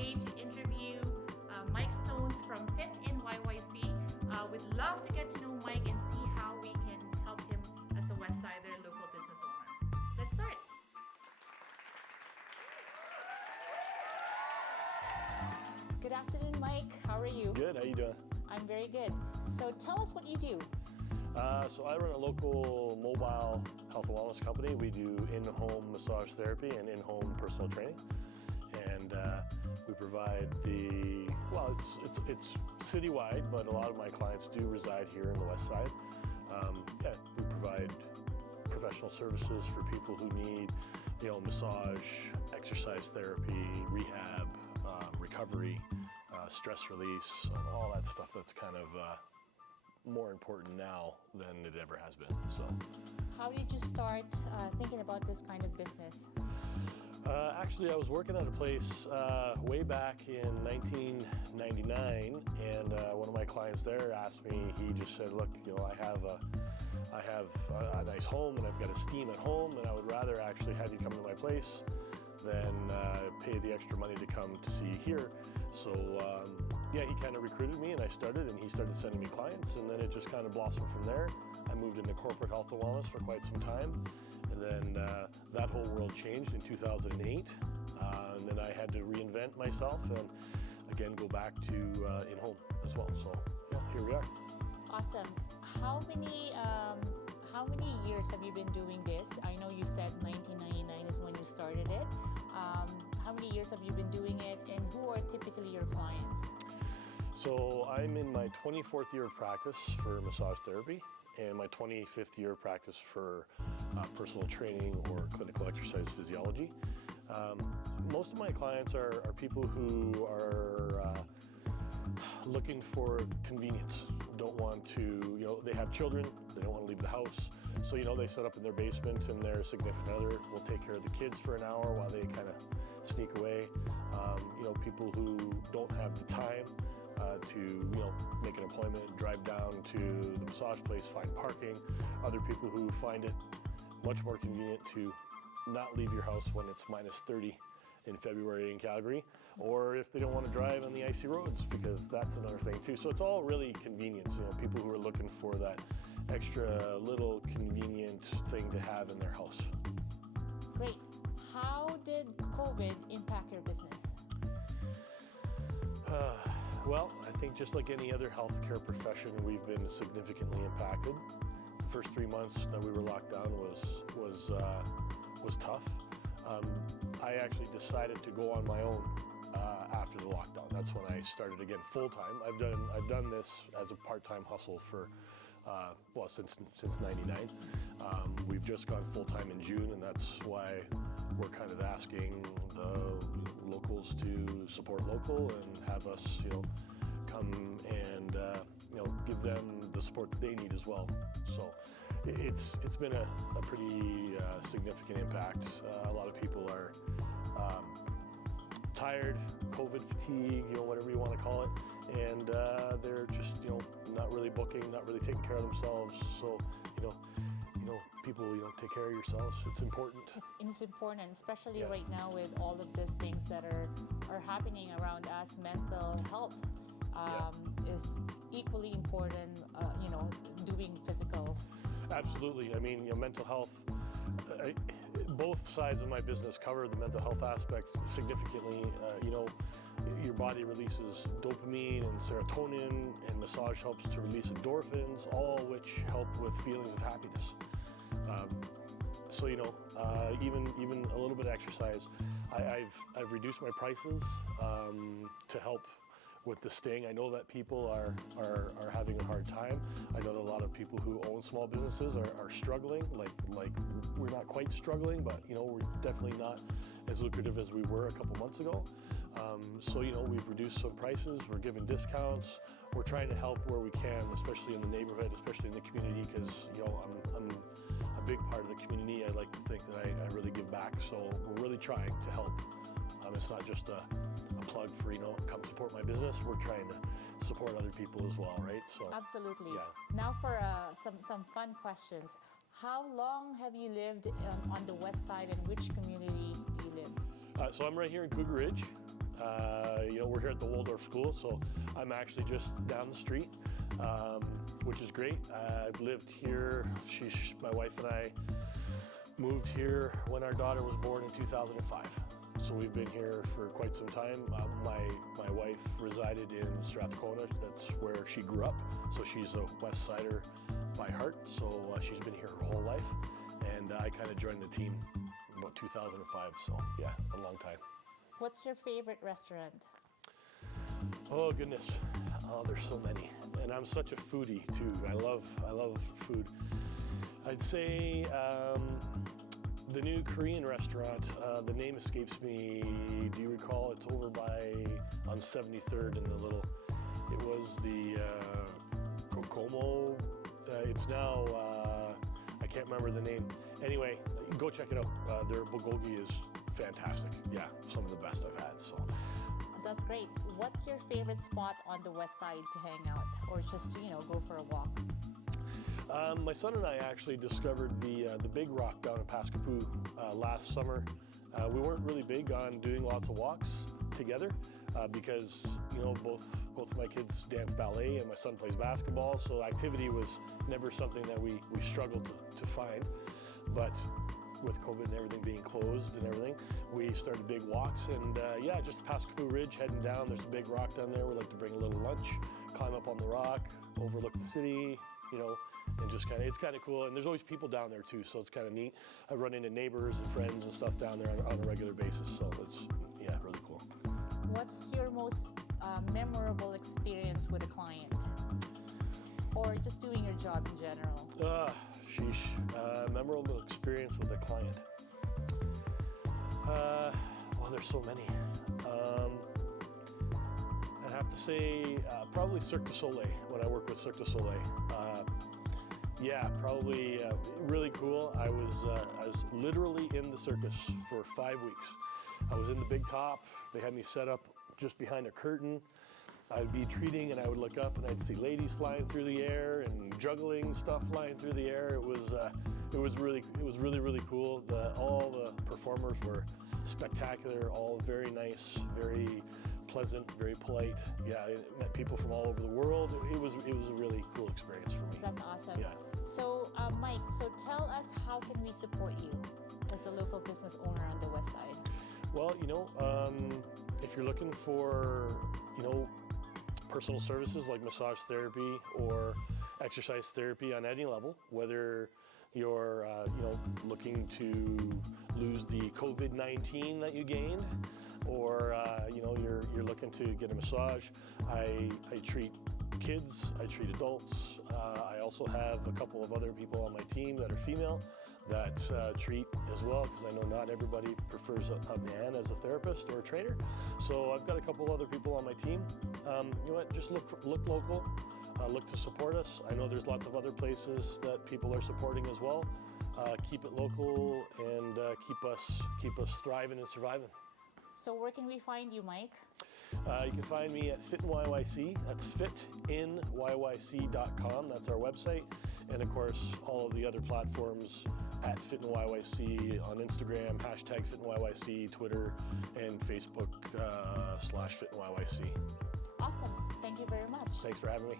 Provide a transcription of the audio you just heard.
today to interview Mike Stones from Fit in YYC. We'd love to get to know Mike and see how we can help him as a Westsider local business owner. Let's start. Good afternoon, Mike. How are you? Good. How you doing? I'm very good. So tell us what you do. So I run a local mobile health and wellness company. We do in-home massage therapy and in-home personal training, and we provide it's citywide, but a lot of my clients do reside here in the West Side. We provide professional services for people who need, massage, exercise therapy, rehab, recovery, stress release, all that stuff that's kind of more important now than it ever has been. So, how did you start thinking about this kind of business? Actually, I was working at a place way back in 1999, and one of my clients there asked me. He just said, "Look, I have a nice home, and I've got a steam at home, and I would rather actually have you come to my place than pay the extra money to come to see you here." So he kind of recruited me, and I started, and he started sending me clients, and then it just kind of blossomed from there. I moved into corporate health and wellness for quite some time, and then that whole world changed in 2008, and then I had to reinvent myself and again go back to in-home as well. So here we are. Awesome. How many years have you been doing this? I know you said 1999 is when you started it. How many years have you been doing it, and who are typically your clients? So I'm in my 24th year of practice for massage therapy and my 25th year of practice for personal training or clinical exercise physiology. Most of my clients are people who are looking for convenience, don't want to, they have children, they don't want to leave the house. So, they set up in their basement, and their significant other will take care of the kids for an hour while they kind of sneak away. People who don't have the time to, make an appointment, drive down to the massage place, find parking. Other people who find it much more convenient to not leave your house when it's minus 30 in February in Calgary, or if they don't want to drive on the icy roads, because that's another thing too. So it's all really convenience, people who are looking for that extra little convenient thing to have in their house. Great. How did COVID impact your business? Well, I think just like any other healthcare profession, we've been significantly impacted. The first 3 months that we were locked down was tough. I actually decided to go on my own after the lockdown. That's when I started again full-time. I've done this as a part-time hustle for since '99. We've just gone full-time in June, and that's why we're kind of asking the locals to support local and have us, come and give them the support that they need as well. So it's been a pretty significant impact. A lot of people are tired, COVID fatigue, whatever you want to call it, and they're just not really booking, not really taking care of themselves. So people take care of yourselves. It's important. It's important, especially right now with all of these things that are happening around us. Mental health is equally important. Doing physical. Absolutely. I mean, mental health. Both sides of my business cover the mental health aspect significantly. Your body releases dopamine and serotonin, and massage helps to release endorphins, all which help with feelings of happiness. Even a little bit of exercise. I've reduced my prices to help with the sting. I know that people are having a hard time. I know that a lot of people who own small businesses are struggling. Like we're not quite struggling, but we're definitely not as lucrative as we were a couple months ago. We've reduced some prices. We're giving discounts. We're trying to help where we can, especially in the neighborhood, especially in the community, because I'm a big part of the community. I like to think that I really give back. So we're really trying to help. It's not just a plug for come support my business. We're trying to support other people as well, right? So absolutely. Yeah. Now for some fun questions. How long have you lived on the west side, and which community do you live? So I'm right here in Cougar Ridge. We're here at the Waldorf School, so I'm actually just down the street, which is great. I've lived here. My wife and I moved here when our daughter was born in 2005. So we've been here for quite some time. My wife resided in Strathcona. That's where she grew up. So she's a West Sider by heart. So she's been here her whole life. And I kind of joined the team about 2005. So yeah, a long time. What's your favorite restaurant? Oh goodness, there's so many, and I'm such a foodie too. I love food. I'd say the new Korean restaurant. The name escapes me. Do you recall? It's over on 73rd in the little. It was the Kokomo. It's now. I can't remember the name. Anyway, go check it out. Their bulgogi is fantastic. Yeah, some of the best I've had. So. That's great. What's your favorite spot on the west side to hang out, or just to go for a walk? My son and I actually discovered the Big Rock down in Pascapoo last summer. We weren't really big on doing lots of walks together because both of my kids dance ballet and my son plays basketball, so activity was never something that we struggled to find. But with COVID and everything being closed and everything, we started big walks, and just Pascapoo Ridge heading down. There's a big rock down there. We like to bring a little lunch, climb up on the rock, overlook the city, and just it's kind of cool. And there's always people down there too, so it's kind of neat. I run into neighbors and friends and stuff down there on a regular basis, so it's really cool. What's your most memorable experience with a client, or just doing your job in general? Memorable experience with a client. There's so many. I have to say probably Cirque du Soleil, when I work with Cirque du Soleil. Probably really cool. I was literally in the circus for 5 weeks. I was in the big top. They had me set up just behind a curtain. I'd be treating, and I would look up, and I'd see ladies flying through the air and juggling stuff flying through the air. It was really cool. All the performers were spectacular, all very nice, very pleasant, very polite. Yeah, I met people from all over the world. It was a really cool experience for me. That's awesome. Yeah. So, Mike, tell us, how can we support you as a local business owner on the west side? Well, if you're looking for, personal services like massage therapy or exercise therapy on any level, whether you're, looking to lose the COVID-19 that you gained, or, you're looking to get a massage. I treat kids, I treat adults. I also have a couple of other people on my team that are female that treat as well, because I know not everybody prefers a man as a therapist or a trainer. So I've got a couple other people on my team. Just look local, look to support us. I know there's lots of other places that people are supporting as well. Keep it local and keep us thriving and surviving. So where can we find you, Mike? You can find me at IIn-YYC. That's fitinYYC.com. That's our website. And of course, all of the other platforms at IIn-YYC on Instagram, #FitInYYC, Twitter, and Facebook /FitInYYC. Awesome. Thank you very much. Thanks for having me.